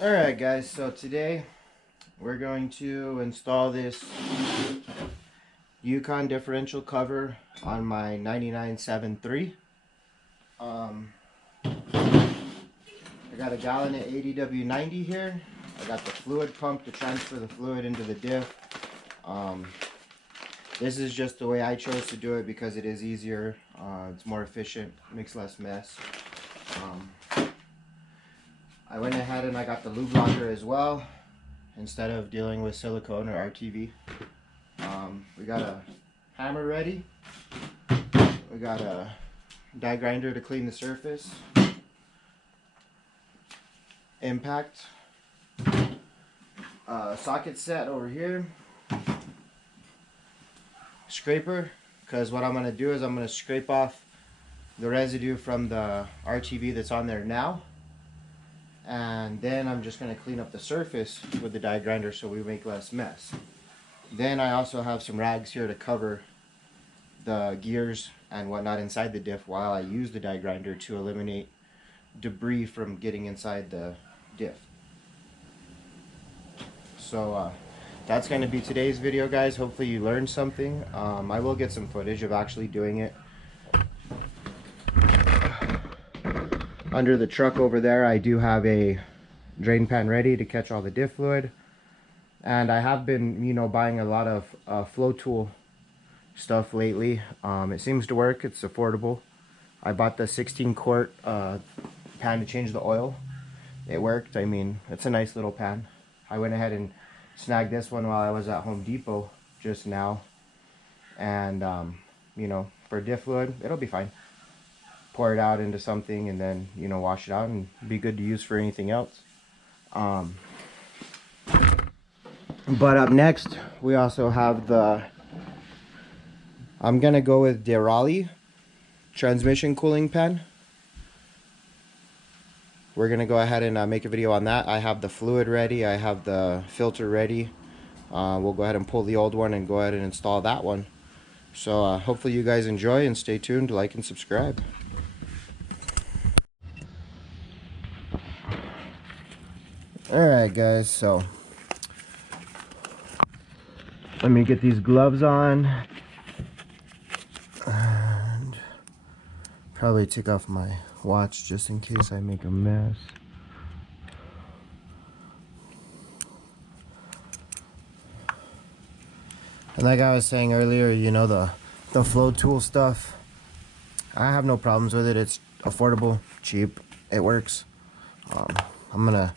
Alright guys, so today we're going to install this Yukon differential cover on my 9973. I got a gallon of ADW90 here. I got the fluid pump to transfer the fluid into the diff. This is just the way I chose to do it because it is easier, it's more efficient, makes less mess. I went ahead and I got the lube locker as well, instead of dealing with silicone or RTV. We got a hammer ready. We got a die grinder to clean the surface. Impact. Socket set over here. Scraper, because what I'm going to do is I'm going to scrape off the residue from the RTV that's on there now. And then I'm just going to clean up the surface with the die grinder so we make less mess. Then I also have some rags here to cover the gears and whatnot inside the diff while I use the die grinder to eliminate debris from getting inside the diff. So that's going to be today's video, guys. Hopefully you learned something. I will get some footage of actually doing it. Under the truck over there, I do have a drain pan ready to catch all the diff fluid. And I have been, buying a lot of flow tool stuff lately. It seems to work. It's affordable. I bought the 16 quart pan to change the oil. It worked. I mean, it's a nice little pan. I went ahead and snagged this one while I was at Home Depot just now. And, for diff fluid, it'll be fine. Pour it out into something and then, wash it out and be good to use for anything else. But up next, we also have I'm going to go with Derali transmission cooling pan. We're going to go ahead and make a video on that. I have the fluid ready. I have the filter ready. We'll go ahead and pull the old one and go ahead and install that one. So hopefully you guys enjoy and stay tuned, like and subscribe. Alright guys, so let me get these gloves on and probably take off my watch just in case I make a mess. And like I was saying earlier, the flow tool stuff, I have no problems with it. It's affordable, cheap, it works. I'm gonna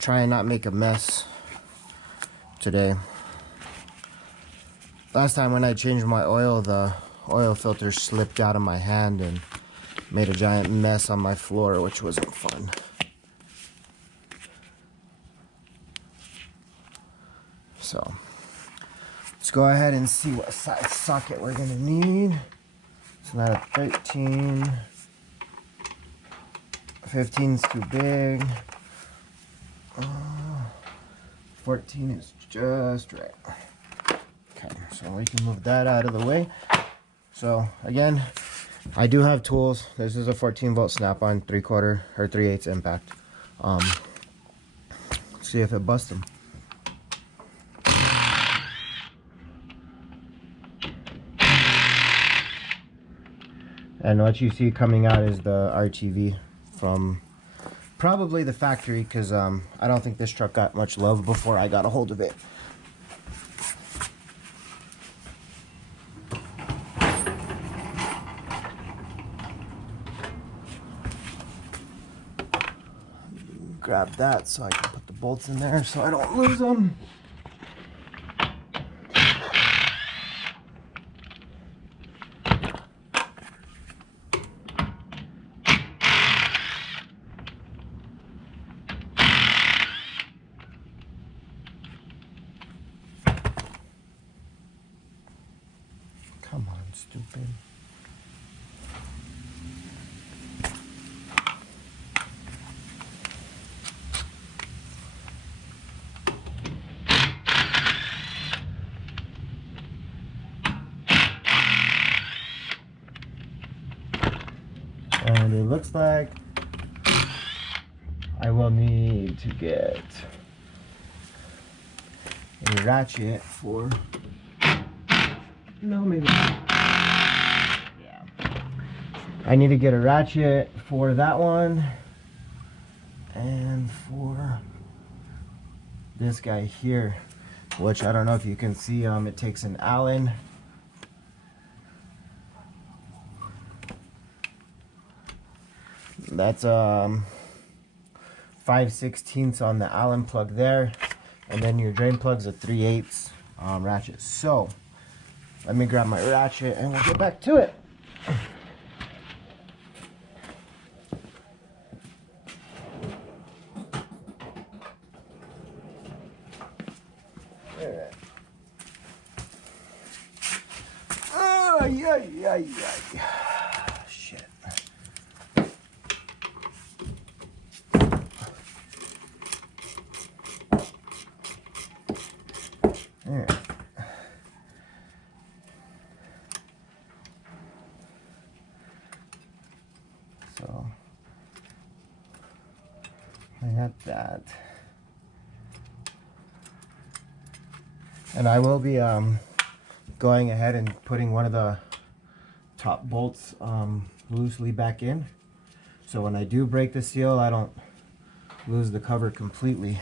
try and not make a mess today. Last time when I changed my oil, the oil filter slipped out of my hand and made a giant mess on my floor, which wasn't fun. So let's go ahead and see what size socket we're gonna need. It's not a 13. 15's too big. 14 is just right. Okay, so we can move that out of the way. So again, I do have tools. This is a 14-volt snap-on 3/4 or 3/8 impact. Let's see if it busts them. And what you see coming out is the RTV from probably the factory, because I don't think this truck got much love before I got a hold of it. Grab that so I can put the bolts in there so I don't lose them. Come on, stupid. And it looks like I will need to get a ratchet for, no, maybe not. Yeah. I need to get a ratchet for that one and for this guy here, which I don't know if you can see. It takes an Allen. That's 5/16 on the Allen plug there, and then your drain plug's a 3/8 ratchet. So let me grab my ratchet and we'll get back to it. Oh, yeah. Shit. There. So I got that, and I will be going ahead and putting one of the top bolts loosely back in, so when I do break the seal, I don't lose the cover completely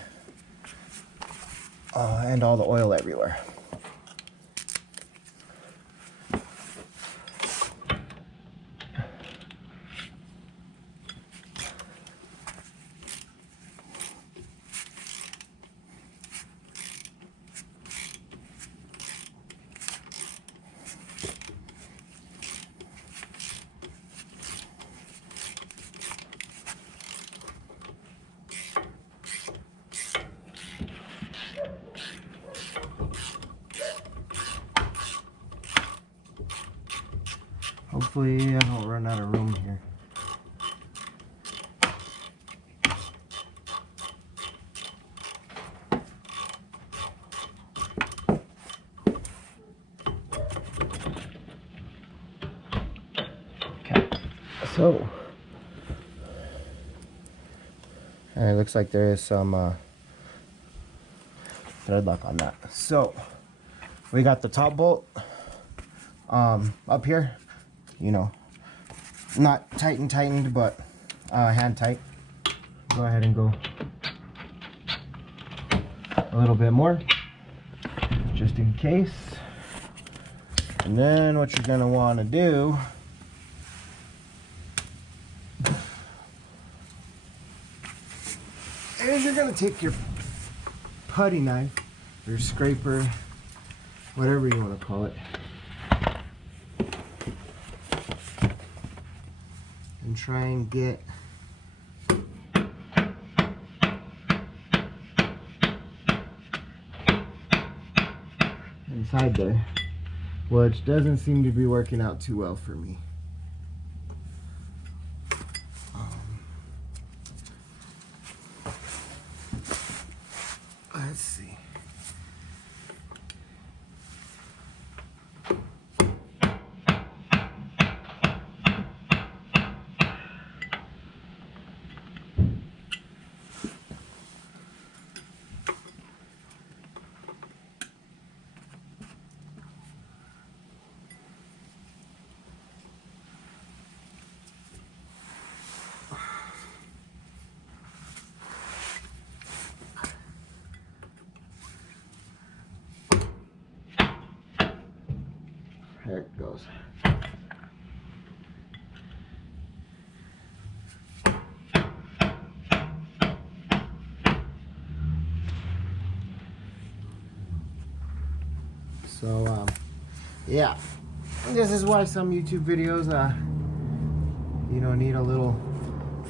and all the oil everywhere. Hopefully I don't run out of room here. Okay, so and it looks like there is some thread lock on that. So we got the top bolt up here, you know, not tightened, but hand tight. Go ahead and go a little bit more, just in case. And then what you're gonna want to do is you're gonna take your putty knife, your scraper, whatever you want to call it, and try and get inside there, which doesn't seem to be working out too well for me. Let's see. There it goes. So, yeah, this is why some YouTube videos, you know, need a little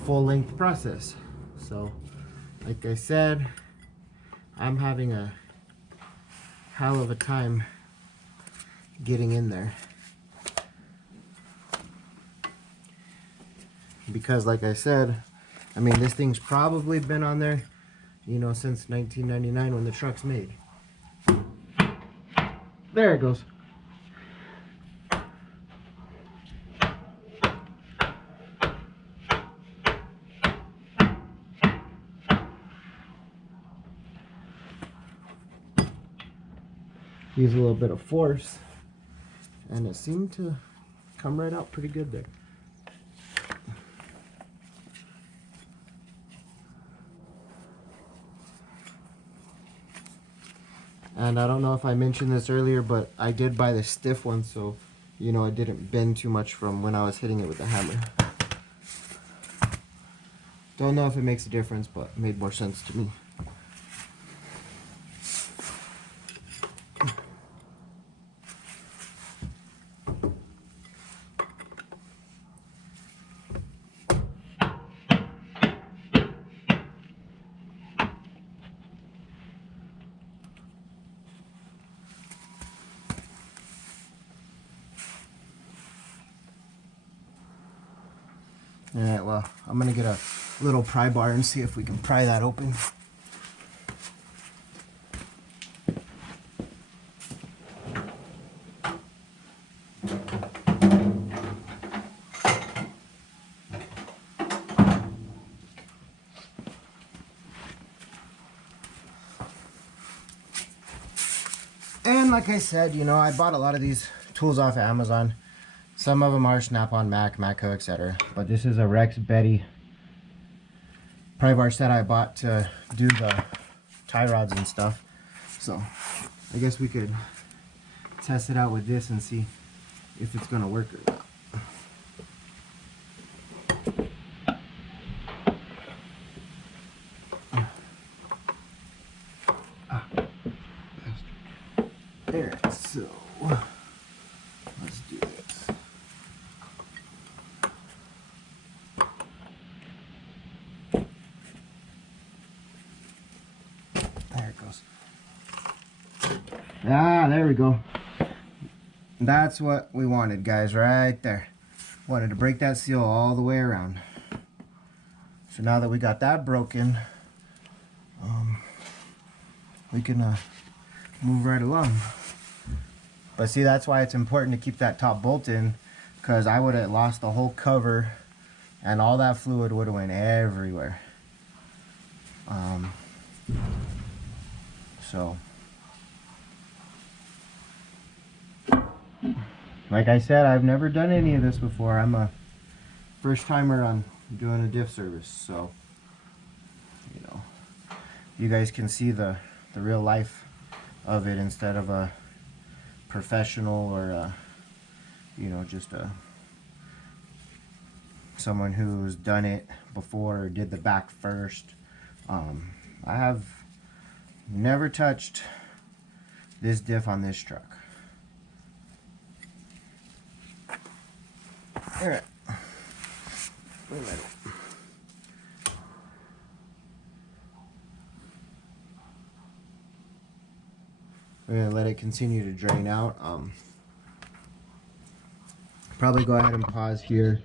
full-length process. So, like I said, I'm having a hell of a time getting in there, because like I said, I mean, this thing's probably been on there, you know, since 1999 when the truck's made. There it goes. use a little bit of force, and it seemed to come right out pretty good there. And I don't know if I mentioned this earlier, but I did buy the stiff one, so you know it didn't bend too much from when I was hitting it with the hammer. Don't know if it makes a difference, but it made more sense to me. Alright, well, I'm gonna get a little pry bar and see if we can pry that open. And like I said, you know, I bought a lot of these tools off of Amazon. Some of them are Snap-on, Macco, etc. But this is a Rex Betty pry bar set I bought to do the tie rods and stuff. So I guess we could test it out with this and see if it's gonna work or not. There, so let's do this. There it goes. Ah, there we go. That's what we wanted, guys, right there. Wanted to break that seal all the way around. So now that we got that broken, we can move right along. But see, that's why it's important to keep that top bolt in, because I would have lost the whole cover and all that fluid would have went everywhere. So like I said, I've never done any of this before. I'm a first timer on doing a diff service, so you know, you guys can see the real life of it instead of a professional or you know, just someone who's done it before or did the back first. I have never touched this diff on this truck. Alright. Wait a minute. We're going to let it continue to drain out. Probably go ahead and pause here